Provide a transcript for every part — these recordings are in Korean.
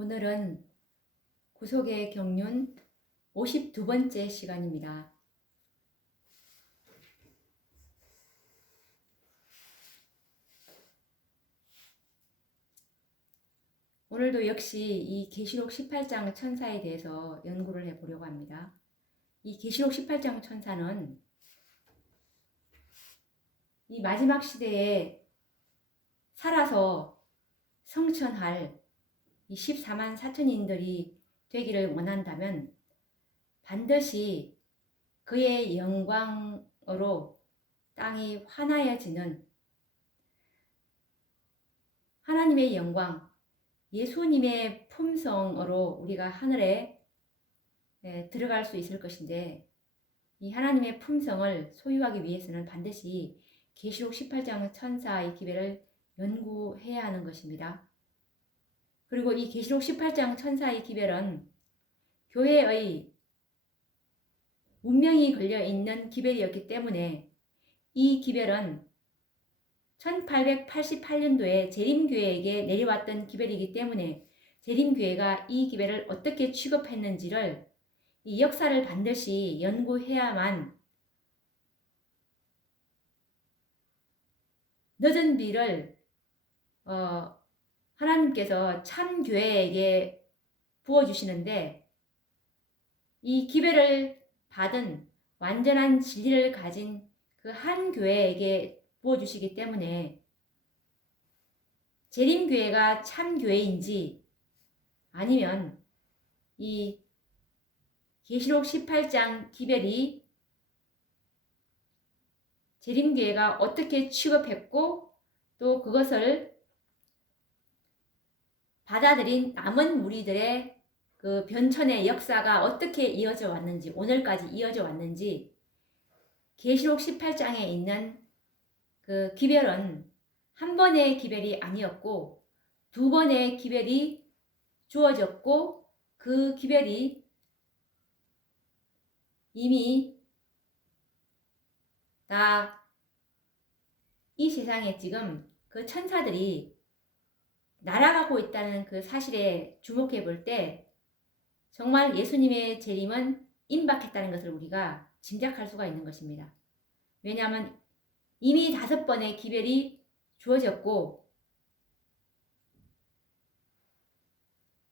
오늘은 구속의 경륜 52번째 시간입니다. 오늘도 역시 이 계시록 18장 천사에 대해서 연구를 해보려고 합니다. 이 계시록 18장 천사는 이 마지막 시대에 살아서 성천할 이 14만 4천인들이 되기를 원한다면 반드시 그의 영광으로 땅이 환하여지는 하나님의 영광, 예수님의 품성으로 우리가 하늘에 들어갈 수 있을 것인데, 이 하나님의 품성을 소유하기 위해서는 반드시 계시록 18장 천사의 기별을 연구해야 하는 것입니다. 그리고 이 계시록 18장 천사의 기별은 교회의 운명이 걸려있는 기별이었기 때문에 이 기별은 1888년도에 재림교회에게 내려왔던 기별이기 때문에 재림교회가 이 기별을 어떻게 취급했는지를 이 역사를 반드시 연구해야만 늦은 비를 하나님께서 참 교회에게 부어주시는데, 이 기별을 받은 완전한 진리를 가진 그 한 교회에게 부어주시기 때문에 재림교회가 참 교회인지 아니면 이 계시록 18장 기별이 재림교회가 어떻게 취급했고 또 그것을 받아들인 남은 무리들의 그 변천의 역사가 어떻게 이어져 왔는지, 오늘까지 이어져 왔는지, 계시록 18장에 있는 그 기별은 한 번의 기별이 아니었고 두 번의 기별이 주어졌고, 그 기별이 이미 다 이 세상에 지금 그 천사들이 날아가고 있다는 그 사실에 주목해 볼 때 정말 예수님의 재림은 임박했다는 것을 우리가 짐작할 수가 있는 것입니다. 왜냐하면 이미 5번의 기별이 주어졌고,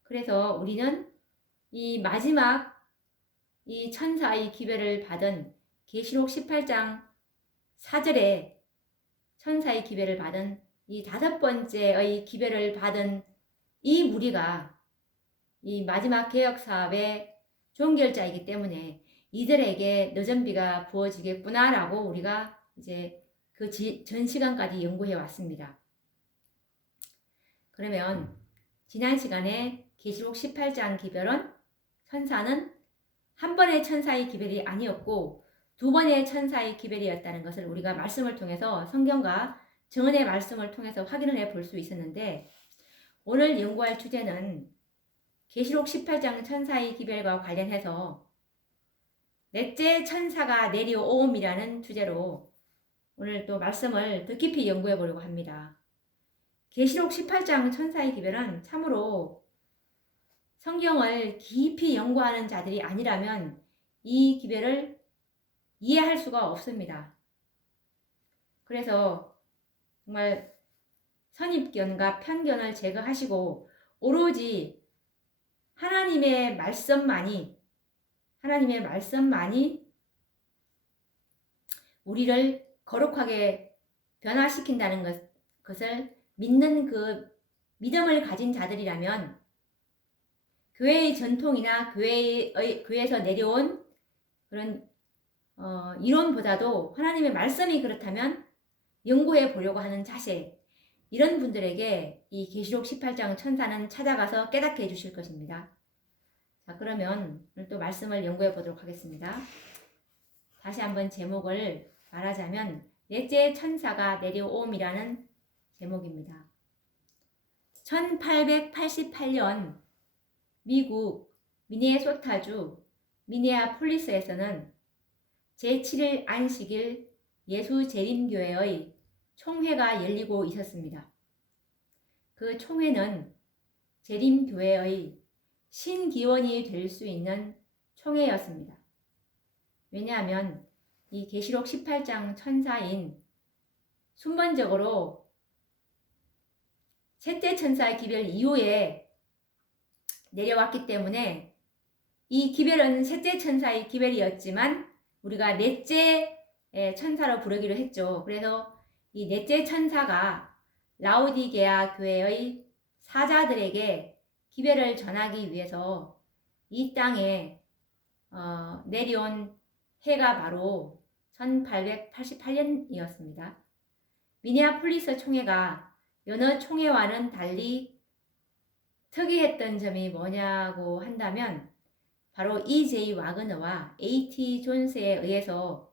그래서 우리는 이 마지막 이 천사의 기별을 받은 계시록 18장 4절에 천사의 기별을 받은 이 5번째의 기별을 받은 이 무리가 이 마지막 개혁사업의 종결자이기 때문에 이들에게 늦은 비가 부어지겠구나라고 우리가 이제 그 전 시간까지 연구해 왔습니다. 그러면 지난 시간에 계시록 18장 기별은 천사는 한 번의 천사의 기별이 아니었고 두 번의 천사의 기별이었다는 것을 우리가 말씀을 통해서, 성경과 정언의 말씀을 통해서 확인을 해 볼 수 있었는데, 오늘 연구할 주제는 계시록 18장 천사의 기별과 관련해서 넷째 천사가 내려오음이라는 주제로 오늘 또 말씀을 더 깊이 연구해 보려고 합니다. 계시록 18장 천사의 기별은 참으로 성경을 깊이 연구하는 자들이 아니라면 이 기별을 이해할 수가 없습니다. 그래서 정말 선입견과 편견을 제거하시고 오로지 하나님의 말씀만이 우리를 거룩하게 변화시킨다는 것을 믿는 그 믿음을 가진 자들이라면, 교회의 전통이나 교회에서 내려온 그런 이론보다도 하나님의 말씀이 그렇다면 연구해 보려고 하는 자세, 이런 분들에게 이 계시록 18장 천사는 찾아가서 깨닫게 해주실 것입니다. 자, 그러면 오늘 또 말씀을 연구해 보도록 하겠습니다. 다시 한번 제목을 말하자면 넷째 천사가 내려옴이라는 제목입니다. 1888년 미국 미네소타주 미네아폴리스에서는 제7일 안식일 예수 재림교회의 총회가 열리고 있었습니다. 그 총회는 재림교회의 신기원이 될 수 있는 총회였습니다. 왜냐하면 이 계시록 18장 천사인 순번적으로 셋째 천사의 기별 이후에 내려왔기 때문에 이 기별은 셋째 천사의 기별이었지만 우리가 넷째 천사로 부르기로 했죠. 그래서 이 넷째 천사가 라오디게아 교회의 사자들에게 기별을 전하기 위해서 이 땅에 내려온 해가 바로 1888년이었습니다. 미네아폴리스 총회가 여러 총회와는 달리 특이했던 점이 뭐냐고 한다면 바로 E.J. 와그너와 A.T. 존스에 의해서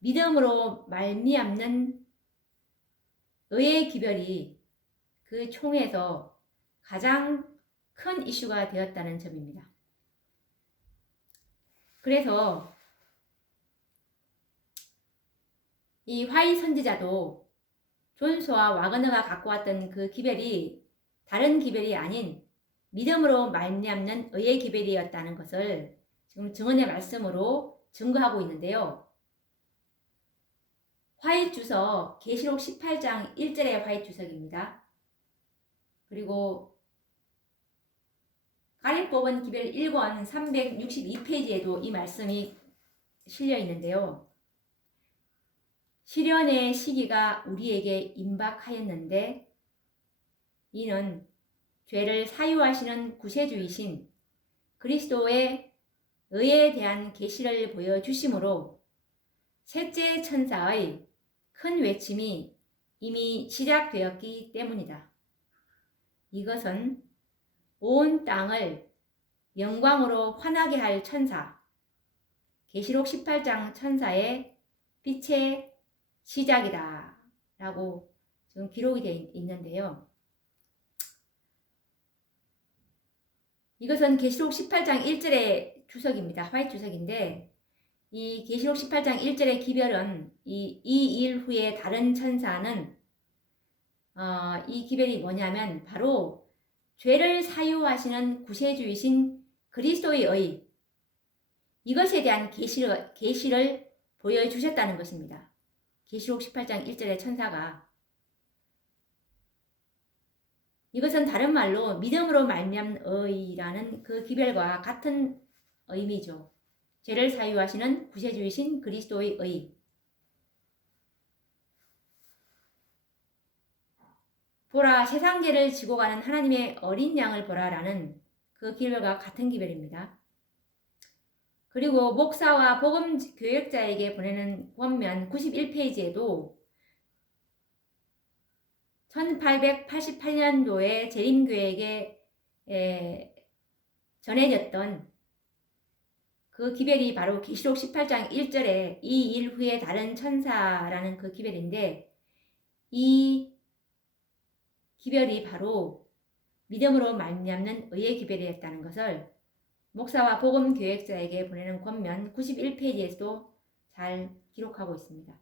믿음으로 말미암는 의의 기별이 그 총회에서 가장 큰 이슈가 되었다는 점입니다. 그래서 이 화이 선지자도 존스와 와그너가 갖고 왔던 그 기별이 다른 기별이 아닌 믿음으로 말미암는 의의 기별이었다는 것을 지금 증언의 말씀으로 증거하고 있는데요. 화이 주석 계시록 18장 1절의 화이 주석입니다. 그리고 가림 뽑은 기별 1권 362페이지에도 이 말씀이 실려 있는데요. 시련의 시기가 우리에게 임박하였는데 이는 죄를 사유하시는 구세주이신 그리스도의 의에 대한 계시를 보여주심으로 셋째 천사의 큰 외침이 이미 시작되었기 때문이다. 이것은 온 땅을 영광으로 환하게 할 천사, 계시록 18장 천사의 빛의 시작이다 라고 지금 기록이 되어 있는데요. 이것은 계시록 18장 1절의 주석입니다. 화이트 주석인데 이 계시록 18장 1절의 기별은 이 일 후에 다른 천사는 이 기별이 뭐냐면 바로 죄를 사유하시는 구세주이신 그리스도의 의 이것에 대한 계시를 보여주셨다는 것입니다. 계시록 18장 1절의 천사가 이것은 다른 말로 믿음으로 말미암는 의라는 그 기별과 같은 의미죠. 죄를 사유하시는 구세주이신 그리스도의 의. 보라 세상 죄를 지고 가는 하나님의 어린 양을 보라라는 그 기별과 같은 기별입니다. 그리고 목사와 복음 교역자에게 보내는 권면 91페이지에도 1888년도에 재림교회에게 전해졌던 그 기별이 바로 계시록 18장 1절에 이 일 후에 다른 천사라는 그 기별인데 이 기별이 바로 믿음으로 말미암는 의의 기별이었다는 것을 목사와 복음 교역자에게 보내는 권면 91페이지에서도 잘 기록하고 있습니다.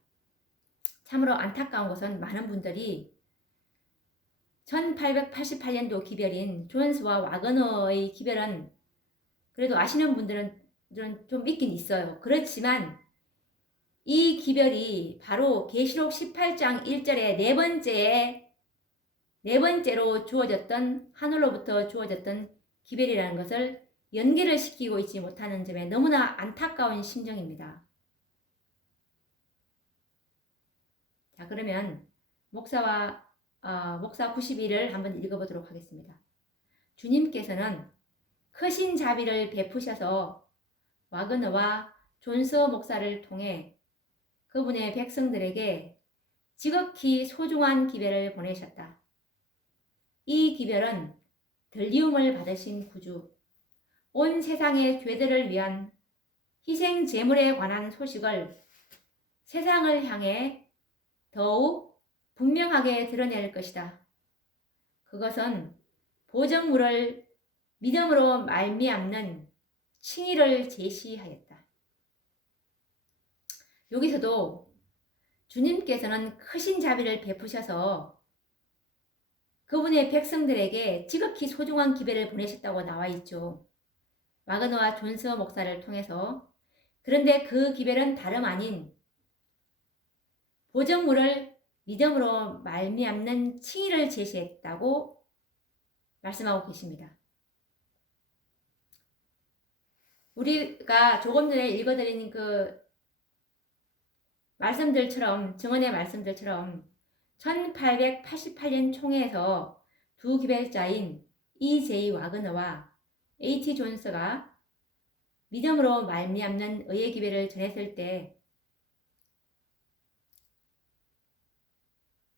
참으로 안타까운 것은 많은 분들이 1888년도 기별인 존스와 와그너의 기별은 그래도 아시는 분들은 좀 있긴 있어요. 그렇지만 이 기별이 바로 계시록 18장 1절에 네 번째로 주어졌던 하늘로부터 주어졌던 기별이라는 것을 연계를 시키고 있지 못하는 점에 너무나 안타까운 심정입니다. 자, 그러면 목사 92를 한번 읽어보도록 하겠습니다. 주님께서는 크신 자비를 베푸셔서 와그너와 존스 목사를 통해 그분의 백성들에게 지극히 소중한 기별을 보내셨다. 이 기별은 들리움을 받으신 구주, 온 세상의 죄들을 위한 희생 제물에 관한 소식을 세상을 향해 더욱 분명하게 드러낼 것이다. 그것은 보정물을 믿음으로 말미암는 칭의를 제시하였다. 여기서도 주님께서는 크신 자비를 베푸셔서 그분의 백성들에게 지극히 소중한 기별을 보내셨다고 나와 있죠. 와그너와 존스 목사를 통해서. 그런데 그 기별은 다름 아닌 보정물을 믿음으로 말미암는 칭의를 제시했다고 말씀하고 계십니다. 우리가 조금 전에 읽어드린 그 말씀들처럼, 증언의 말씀들처럼 1888년 총회에서 두 기별자인 E.J. 와그너와 A.T. 존스가 믿음으로 말미암는 의의 기별을 전했을 때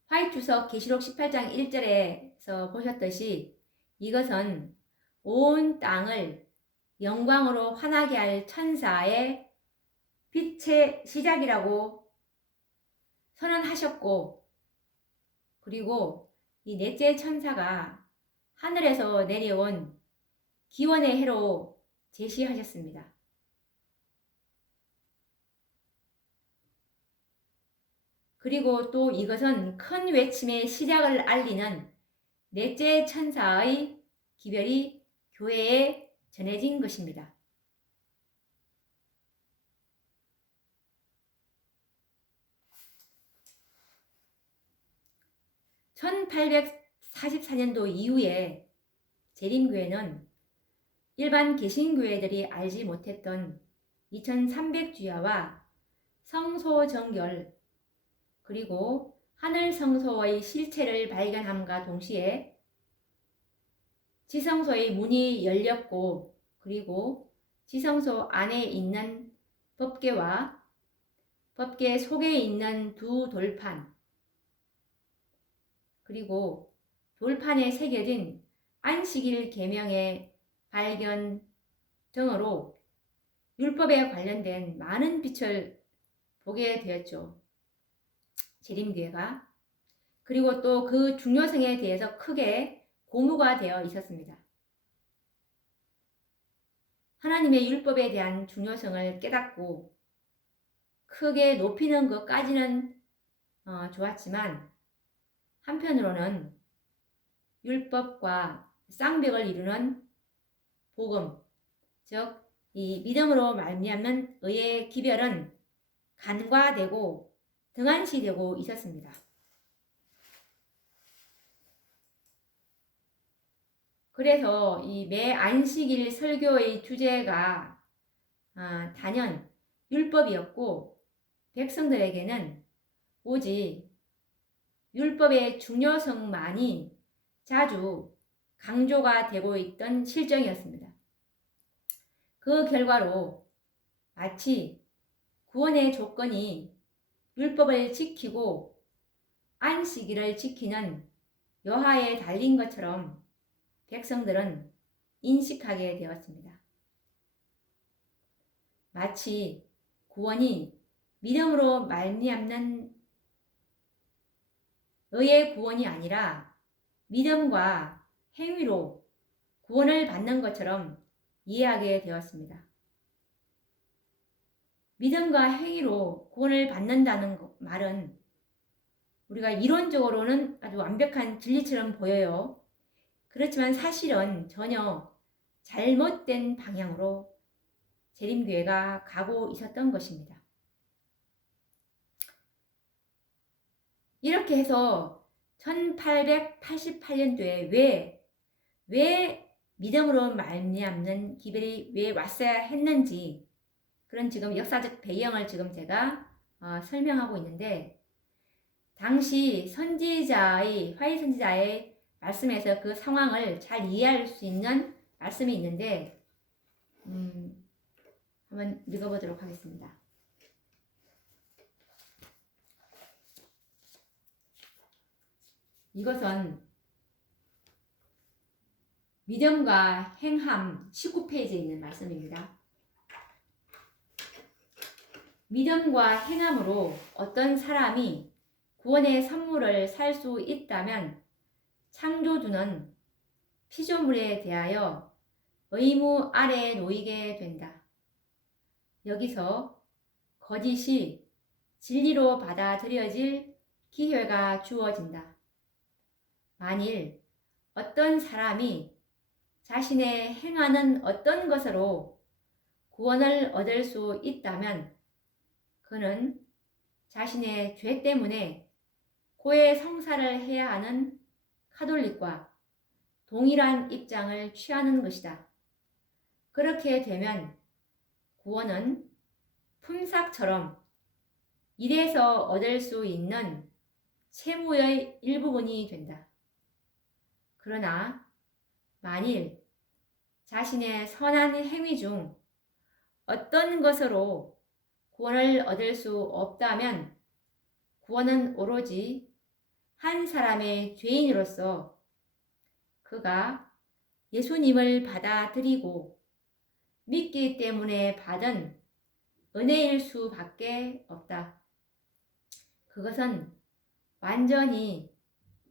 화이트주석 계시록 18장 1절에서 보셨듯이 이것은 온 땅을 영광으로 환하게 할 천사의 빛의 시작이라고 선언하셨고, 그리고 이 넷째 천사가 하늘에서 내려온 기원의 해로 제시하셨습니다. 그리고 또 이것은 큰 외침의 시작을 알리는 넷째 천사의 기별이 교회에 전해진 것입니다. (1844년도) 이후에 재림교회는 일반 개신교회들이 알지 못했던 2300주야와 성소정결 그리고 하늘성소의 실체를 발견함과 동시에 지성소의 문이 열렸고, 그리고 지성소 안에 있는 법궤와 법궤 속에 있는 두 돌판, 그리고 돌판에 새겨진 안식일 계명의 발견 등으로 율법에 관련된 많은 빛을 보게 되었죠. 재림교회가. 그리고 또 그 중요성에 대해서 크게 고무가 되어 있었습니다. 하나님의 율법에 대한 중요성을 깨닫고 크게 높이는 것까지는 좋았지만, 한편으로는 율법과 쌍벽을 이루는 복음, 즉 이 믿음으로 말미암는 의의 기별은 간과되고 등한시되고 있었습니다. 그래서 이 매 안식일 설교의 주제가 단연 율법이었고, 백성들에게는 오직 율법의 중요성만이 자주 강조가 되고 있던 실정이었습니다. 그 결과로 마치 구원의 조건이 율법을 지키고 안식일을 지키는 여하에 달린 것처럼 백성들은 인식하게 되었습니다. 마치 구원이 믿음으로 말미암는 의의 구원이 아니라 믿음과 행위로 구원을 받는 것처럼 이해하게 되었습니다. 믿음과 행위로 구원을 받는다는 말은 우리가 이론적으로는 아주 완벽한 진리처럼 보여요. 그렇지만 사실은 전혀 잘못된 방향으로 재림교회가 가고 있었던 것입니다. 이렇게 해서 1888년도에 왜 믿음으로 말미암는 기별이 왜 왔어야 했는지, 그런 지금 역사적 배경을 지금 제가 설명하고 있는데, 당시 화이 선지자의 말씀에서 그 상황을 잘 이해할 수 있는 말씀이 있는데 한번 읽어보도록 하겠습니다. 이것은 믿음과 행함 19페이지에 있는 말씀입니다. 믿음과 행함으로 어떤 사람이 구원의 선물을 살 수 있다면 창조주는 피조물에 대하여 의무 아래에 놓이게 된다. 여기서 거짓이 진리로 받아들여질 기회가 주어진다. 만일 어떤 사람이 자신의 행하는 어떤 것으로 구원을 얻을 수 있다면 그는 자신의 죄 때문에 고해 성사를 해야 하는 카톨릭과 동일한 입장을 취하는 것이다. 그렇게 되면 구원은 품삯처럼 일에서 얻을 수 있는 채무의 일부분이 된다. 그러나 만일 자신의 선한 행위 중 어떤 것으로 구원을 얻을 수 없다면 구원은 오로지 한 사람의 죄인으로서 그가 예수님을 받아들이고 믿기 때문에 받은 은혜일 수밖에 없다. 그것은 완전히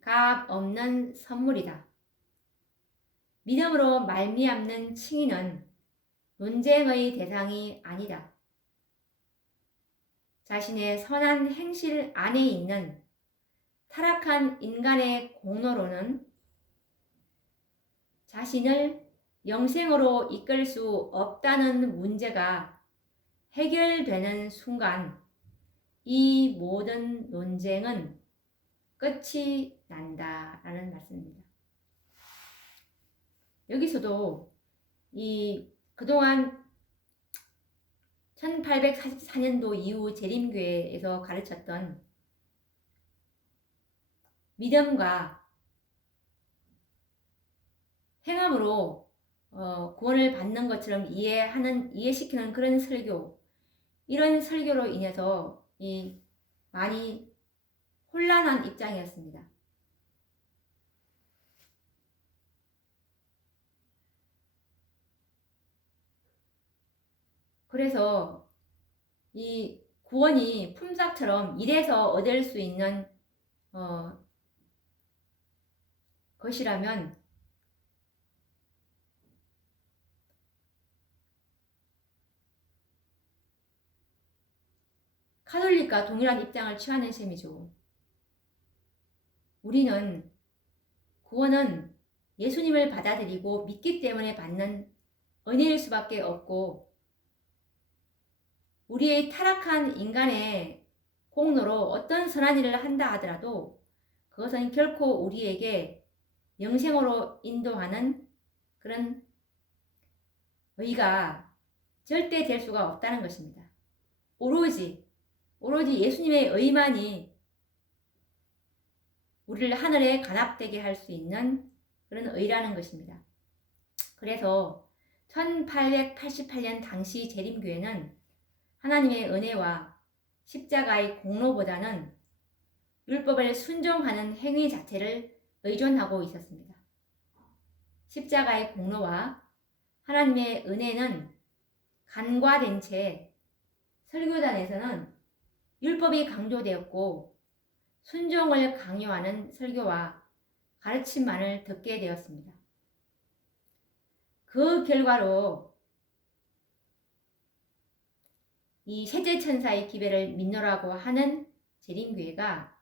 값 없는 선물이다. 믿음으로 말미암는 칭의는 논쟁의 대상이 아니다. 자신의 선한 행실 안에 있는 타락한 인간의 공로로는 자신을 영생으로 이끌 수 없다는 문제가 해결되는 순간 이 모든 논쟁은 끝이 난다라는 말씀입니다. 여기서도 이 그동안 1844년도 이후 재림교회에서 가르쳤던 믿음과 행함으로 구원을 받는 것처럼 이해시키는 그런 설교, 이런 설교로 인해서 많이 혼란한 입장이었습니다. 그래서 이 구원이 품삯처럼 일해서 얻을 수 있는 것이라면 카톨릭과 동일한 입장을 취하는 셈이죠. 우리는 구원은 예수님을 받아들이고 믿기 때문에 받는 은혜일 수밖에 없고 우리의 타락한 인간의 공로로 어떤 선한 일을 한다 하더라도 그것은 결코 우리에게 영생으로 인도하는 그런 의가 절대 될 수가 없다는 것입니다. 오로지 예수님의 의만이 우리를 하늘에 간합되게 할 수 있는 그런 의라는 것입니다. 그래서 1888년 당시 재림교회는 하나님의 은혜와 십자가의 공로보다는 율법을 순종하는 행위 자체를 의존하고 있었습니다. 십자가의 공로와 하나님의 은혜는 간과된 채 설교단에서는 율법이 강조되었고 순종을 강요하는 설교와 가르침만을 듣게 되었습니다. 그 결과로 이 셋째 천사의 기별을 믿노라고 하는 재림교회가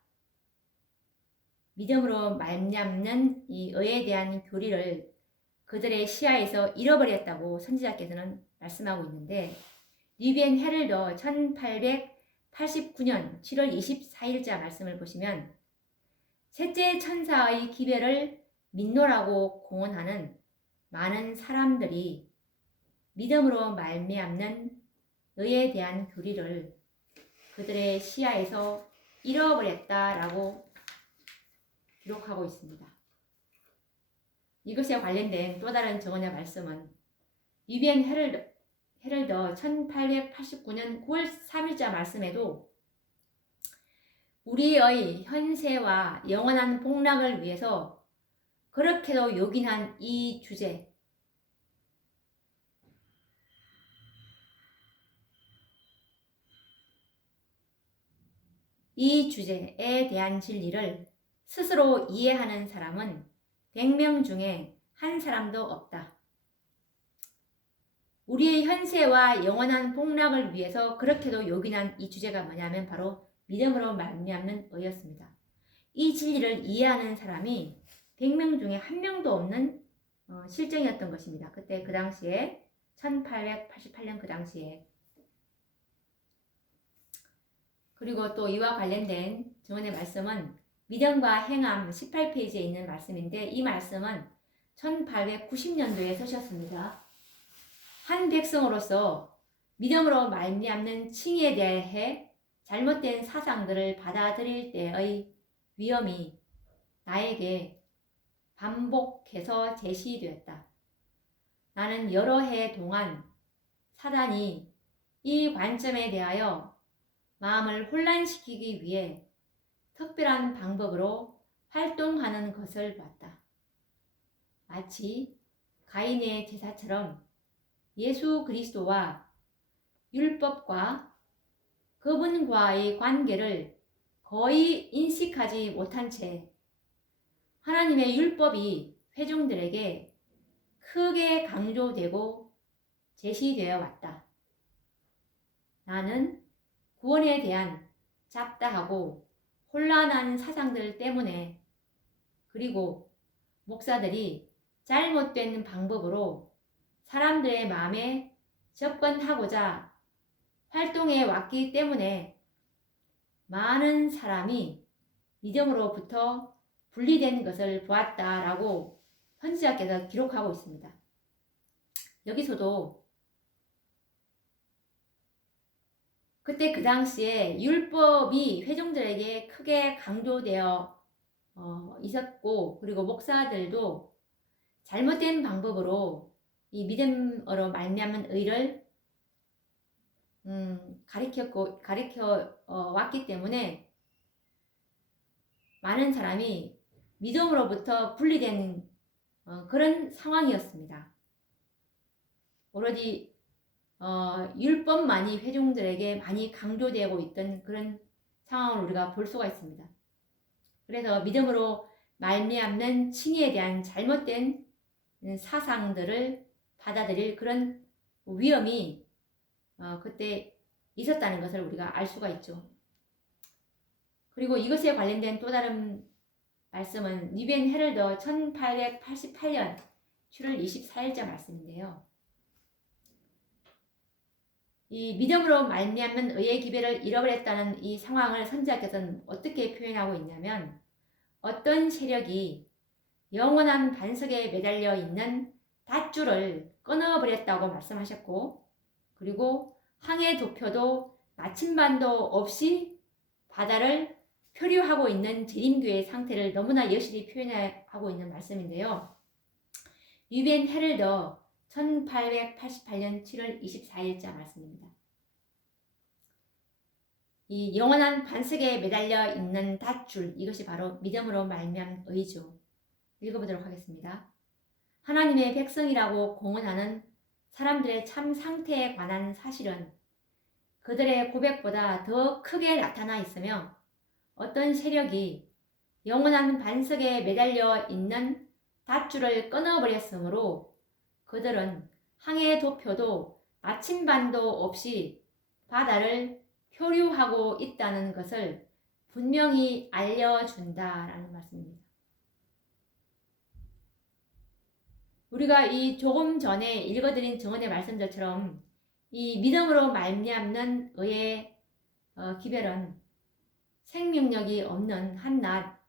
믿음으로 말미암는 이 의에 대한 교리를 그들의 시야에서 잃어버렸다고 선지자께서는 말씀하고 있는데 리비엔 헤럴더 1889년 7월 24일자 말씀을 보시면 셋째 천사의 기별을 믿노라고 공언하는 많은 사람들이 믿음으로 말미암는 의에 대한 교리를 그들의 시야에서 잃어버렸다라고 기록하고 있습니다. 이것에 관련된 또 다른 정언의 말씀은 리비엔 헤럴더 1889년 9월 3일자 말씀에도 우리의 현세와 영원한 복락을 위해서 그렇게도 요긴한 이 주제에 대한 진리를 스스로 이해하는 사람은 100명 중에 한 사람도 없다. 우리의 현세와 영원한 복락을 위해서 그렇게도 요긴한 이 주제가 바로 믿음으로 말미암는 의였습니다. 이 진리를 이해하는 사람이 100명 중에 한 명도 없는 실정이었던 것입니다. 그때 그 당시에 1888년 그 당시에. 그리고 또 이와 관련된 증언의 말씀은 믿음과 행함 18페이지에 있는 말씀인데, 이 말씀은 1890년도에 쓰셨습니다. 한 백성으로서 믿음으로 말미암는 칭의에 대해 잘못된 사상들을 받아들일 때의 위험이 나에게 반복해서 제시되었다. 나는 여러 해 동안 사단이 이 관점에 대하여 마음을 혼란시키기 위해 특별한 방법으로 활동하는 것을 봤다. 마치 가인의 제사처럼 예수 그리스도와 율법과 그분과의 관계를 거의 인식하지 못한 채 하나님의 율법이 회중들에게 크게 강조되고 제시되어 왔다. 나는 구원에 대한 잡다하고 혼란한 사상들 때문에, 그리고 목사들이 잘못된 방법으로 사람들의 마음에 접근하고자 활동해 왔기 때문에 많은 사람이 믿음으로부터 분리된 것을 보았다라고 선지자께서 기록하고 있습니다. 여기서도 그때 그 당시에 율법이 회중들에게 크게 강조되어 있었고, 그리고 목사들도 잘못된 방법으로 이 믿음으로 말미암은 의를 가르쳐 왔기 때문에 많은 사람이 믿음으로부터 분리된 그런 상황이었습니다. 오로지 율법만이 회중들에게 많이 강조되고 있던 그런 상황을 우리가 볼 수가 있습니다. 그래서 믿음으로 말미암는 칭의에 대한 잘못된 사상들을 받아들일 그런 위험이 그때 있었다는 것을 우리가 알 수가 있죠. 그리고 이것에 관련된 또 다른 말씀은 뉴벤 헤럴더 1888년 7월 24일자 말씀인데요. 이 믿음으로 말미암는 의의 기별을 잃어버렸다는 이 상황을 선지자께서는 어떻게 표현하고 있냐면, 어떤 세력이 영원한 반석에 매달려 있는 밧줄을 끊어버렸다고 말씀하셨고, 그리고 항해 도표도 나침반도 없이 바다를 표류하고 있는 재림교의 상태를 너무나 여실히 표현하고 있는 말씀인데요. 뉴벤 헤럴더 1888년 7월 24일자 말씀입니다. 이 영원한 반석에 매달려 있는 닷줄, 이것이 바로 믿음으로 말미암은 의죠. 읽어보도록 하겠습니다. 하나님의 백성이라고 공언하는 사람들의 참 상태에 관한 사실은 그들의 고백보다 더 크게 나타나 있으며, 어떤 세력이 영원한 반석에 매달려 있는 닷줄을 끊어버렸으므로 그들은 항해 도표도 나침반도 없이 바다를 표류하고 있다는 것을 분명히 알려준다라는 말씀입니다. 우리가 이 조금 전에 읽어드린 증언의 말씀들처럼 이 믿음으로 말미암는 의의 기별은 생명력이 없는 한낱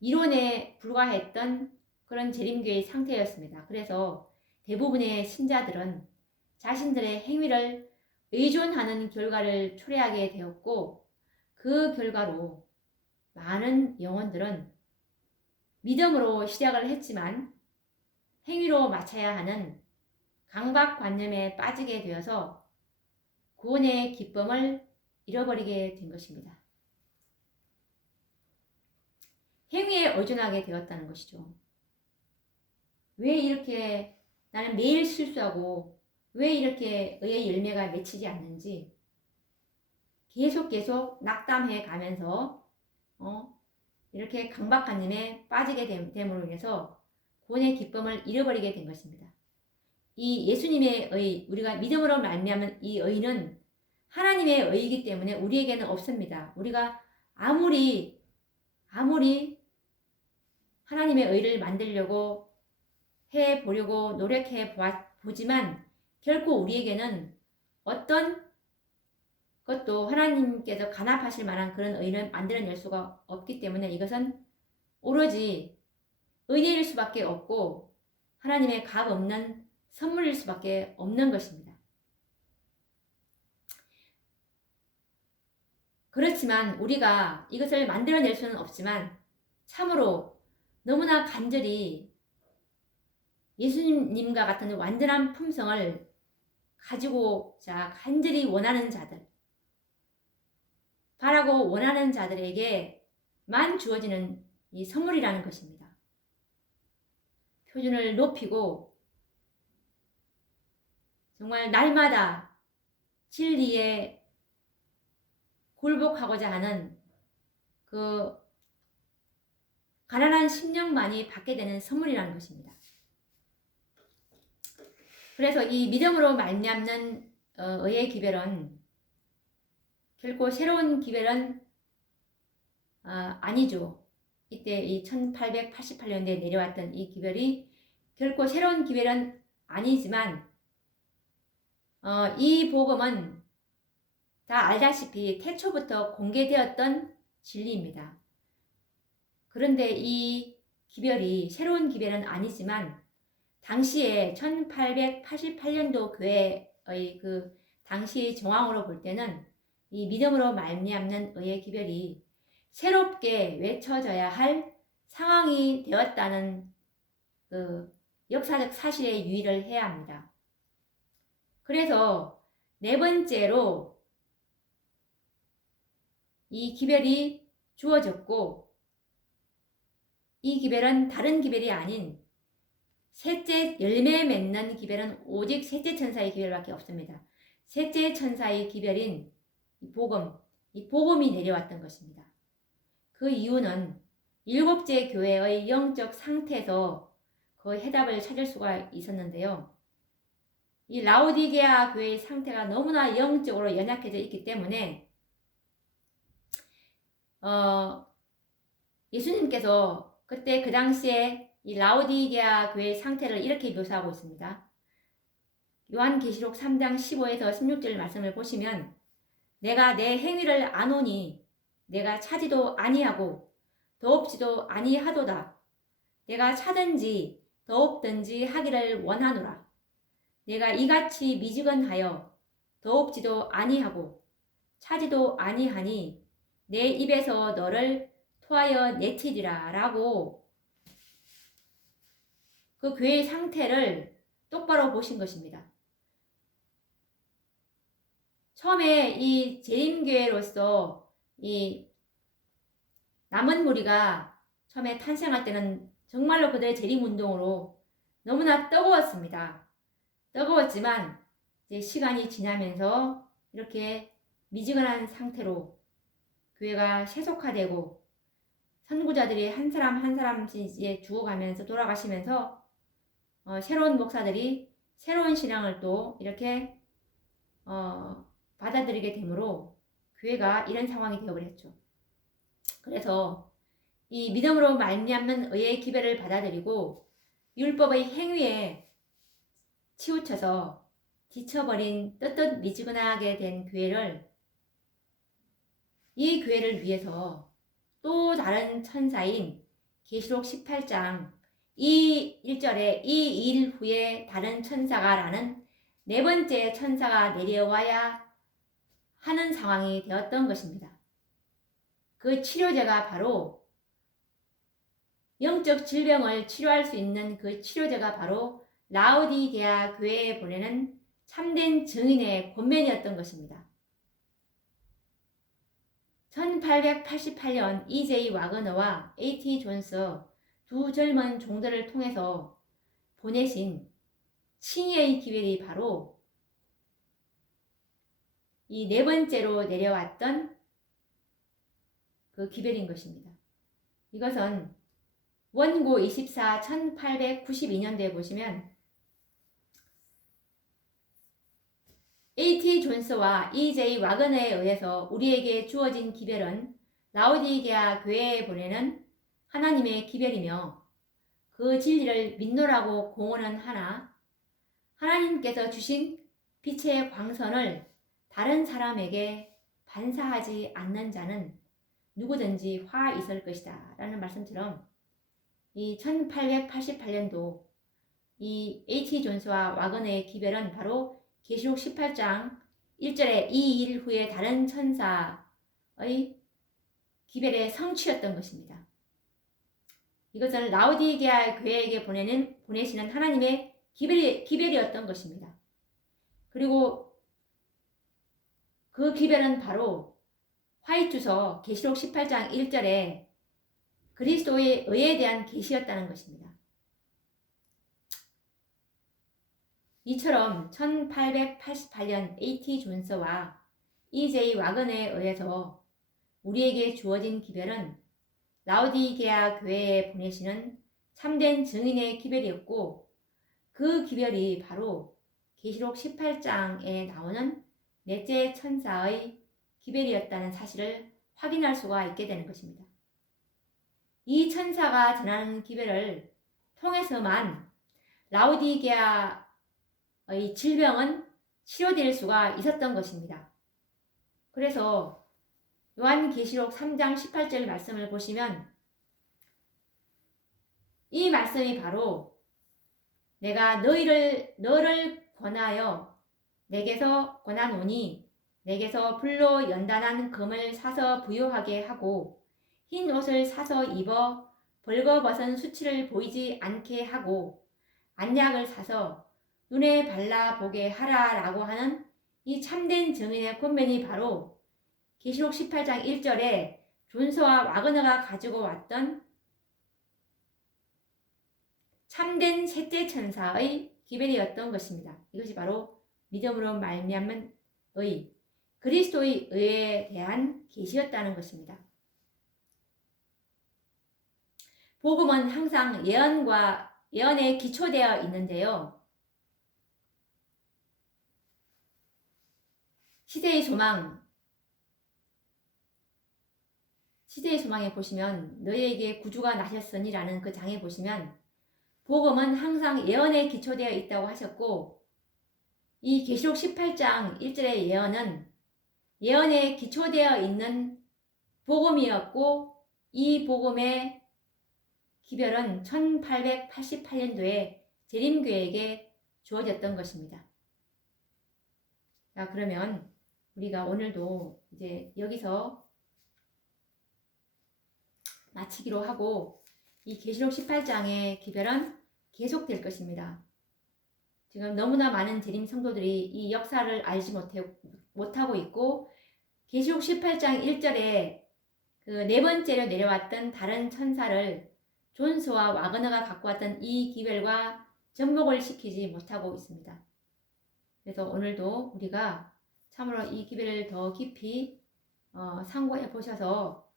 이론에 불과했던 그런 재림교의 상태였습니다. 그래서 대부분의 신자들은 자신들의 행위를 의존하는 결과를 초래하게 되었고, 그 결과로 많은 영혼들은 믿음으로 시작을 했지만 행위로 마쳐야 하는 강박관념에 빠지게 되어서 구원의 기쁨을 잃어버리게 된 것입니다. 행위에 의존하게 되었다는 것이죠. 왜 이렇게 나는 매일 실수하고 왜 이렇게 의의 열매가 맺히지 않는지 계속 낙담해 가면서 이렇게 강박관념에 빠지게 됨으로 인해서 구원의 기쁨을 잃어버리게 된 것입니다. 이 예수님의 의, 우리가 믿음으로 말미암은 이 의는 하나님의 의이기 때문에 우리에게는 없습니다. 우리가 아무리 하나님의 의를 만들려고 해보려고 노력해 보지만 결코 우리에게는 어떤 것도 하나님께서 간합하실 만한 그런 의를 만들어낼 수가 없기 때문에 이것은 오로지 은혜일 수밖에 없고 하나님의 값 없는 선물일 수밖에 없는 것입니다. 그렇지만 우리가 이것을 만들어낼 수는 없지만 참으로 너무나 간절히 예수님과 같은 완전한 품성을 가지고자 간절히 원하는 자들, 바라고 원하는 자들에게만 주어지는 이 선물이라는 것입니다. 표준을 높이고 정말 날마다 진리에 굴복하고자 하는 그 가난한 심령만이 받게 되는 선물이라는 것입니다. 그래서 이 믿음으로 말미암는 의의 기별은 결코 새로운 기별은 아니죠. 이때 이 1888년대에 내려왔던 이 기별이 결코 새로운 기별은 아니지만 이 복음은 다 알다시피 태초부터 공개되었던 진리입니다. 그런데 이 기별이 새로운 기별은 아니지만 당시에 1888년도 교회의 그 당시 정황으로 볼 때는 이 믿음으로 말미암는 의의 기별이 새롭게 외쳐져야 할 상황이 되었다는 그 역사적 사실에 유의를 해야 합니다. 그래서 네 번째로 이 기별이 주어졌고 이 기별은 다른 기별이 아닌 셋째 열매 맺는 기별은 오직 셋째 천사의 기별밖에 없습니다. 셋째 천사의 기별인 이 복음이 내려왔던 것입니다. 그 이유는 일곱째 교회의 영적 상태에서 그 해답을 찾을 수가 있었는데요. 이 라오디게아 교회의 상태가 너무나 영적으로 연약해져 있기 때문에 예수님께서 그때 그 당시에 이 라오디게아 교회의 상태를 이렇게 묘사하고 있습니다. 요한계시록 3장 15에서 16절 말씀을 보시면 내가 내 행위를 아노니 내가 차지도 아니하고 더없지도 아니하도다. 내가 차든지 더없든지 하기를 원하노라. 내가 이같이 미지근하여 더없지도 아니하고 차지도 아니하니 내 입에서 너를 토하여 내치리라 라고 그 교회의 상태를 똑바로 보신 것입니다. 처음에 이 재림교회로서 이 남은 무리가 처음에 탄생할 때는 정말로 그들의 재림운동으로 너무나 뜨거웠습니다. 뜨거웠지만 이제 시간이 지나면서 이렇게 미지근한 상태로 교회가 세속화되고 선구자들이 한 사람 한 사람씩 이제 죽어가면서 돌아가시면서 새로운 목사들이 새로운 신앙을 또 이렇게 받아들이게 되므로 교회가 이런 상황이 되어버렸죠. 그래서 이 믿음으로 말미암는 의의 기별을 받아들이고 율법의 행위에 치우쳐서 지쳐버린 떳떳 미지근하게 된 교회를 이 교회를 위해서 또 다른 천사인 계시록 18장 이 1절에 이 일 후에 다른 천사가 라는 네 번째 천사가 내려와야 하는 상황이 되었던 것입니다. 그 치료제가 바로 영적 질병을 치료할 수 있는 그 치료제가 바로 라오디게아 교회에 보내는 참된 증인의 권면이었던 것입니다. 1888년 E.J. 와그너와 A.T. 존스 두 젊은 종들을 통해서 보내신 칭의의 기별이 바로 이 네 번째로 내려왔던 그 기별인 것입니다. 이것은 원고 24 1892년도에 보시면 A.T. 존스와 E.J. 와그너에 의해서 우리에게 주어진 기별은 라오디게아 교회에 보내는 하나님의 기별이며 그 진리를 믿노라고 공언은 하나 하나님께서 주신 빛의 광선을 다른 사람에게 반사하지 않는 자는 누구든지 화 있을 것이다 라는 말씀처럼 이 1888년도 이 H. 존스와 와그너의 기별은 바로 계시록 18장 1절에 이 일 후에 다른 천사의 기별의 성취였던 것입니다. 이것은 라우디게아 교회에게 보내시는 하나님의 기별이었던 것입니다. 그리고 그 기별은 바로 화이트서 계시록 18장 1절에 그리스도의 의에 대한 계시였다는 것입니다. 이처럼 1888년 A.T. 존스와 E.J. 와그너에 의해서 우리에게 주어진 기별은 라우디게아 교회에 보내시는 참된 증인의 기별이었고 그 기별이 바로 계시록 18장에 나오는 넷째 천사의 기별이었다는 사실을 확인할 수가 있게 되는 것입니다. 이 천사가 전하는 기별을 통해서만 라우디게아의 질병은 치료될 수가 있었던 것입니다. 그래서 요한계시록 3장 18절 말씀을 보시면 이 말씀이 바로 내가 너를 권하여 내게서 권하노니 내게서 불로 연단한 금을 사서 부요하게 하고 흰 옷을 사서 입어 벌거벗은 수치를 보이지 않게 하고 안약을 사서 눈에 발라보게 하라라고 하는 이 참된 증인의 권면이 바로 계시록 18장 1절에 존스와 와그너가 가지고 왔던 참된 셋째 천사의 기별이었던 것입니다. 이것이 바로 믿음으로 말미암은 의, 그리스도의 의에 대한 계시였다는 것입니다. 복음은 항상 예언에 기초되어 있는데요. 시대의 소망에 보시면 너희에게 구주가 나셨으니라는 그 장에 보시면 복음은 항상 예언에 기초되어 있다고 하셨고 이 계시록 18장 1절의 예언은 예언에 기초되어 있는 복음이었고 이 복음의 기별은 1888년도에 재림교회에게 주어졌던 것입니다. 자, 그러면 우리가 오늘도 이제 여기서 마치기로 하고 이 계시록 18장의 기별은 계속될 것입니다. 지금 너무나 많은 재림 성도들이 이 역사를 알지 못하고 있고 계시록 18장 1절에 그 네 번째로 내려왔던 다른 천사를 존스와 와그너가 갖고 왔던 이 기별과 접목을 시키지 못하고 있습니다. 그래서 오늘도 우리가 참으로 이 기별을 더 깊이 상고해 보셔서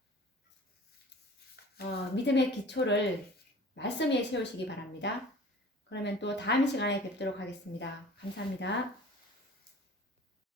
믿음의 기초를 말씀 위에 세우시기 바랍니다. 그러면 또 다음 시간에 뵙도록 하겠습니다. 감사합니다.